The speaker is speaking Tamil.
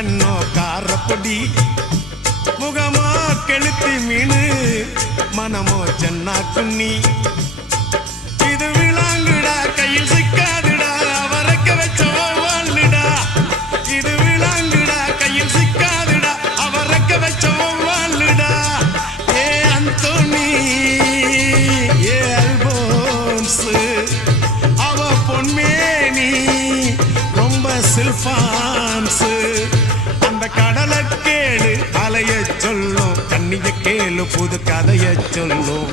கண்ணோ காரப்பொடி முகமோ கெளுத்தி மீனு மனமோ சென்னா குன்னி இது விளாங்குடா கையில் சிக்காதுடா அவரக்க வச்ச வாழ்டா இது விளாங்குடா கையில் சிக்காதுடா அவரக்க வச்ச வாழ்டா ஏ அந்தோனி ஏ அல்போன்ஸ் அவ பொன்மேனி ரொம்ப சில்பான்ஸ் அந்த கடலை கேளு அலைய சொல்லும் கண்ணிய கேளு புது கதைய சொல்லும்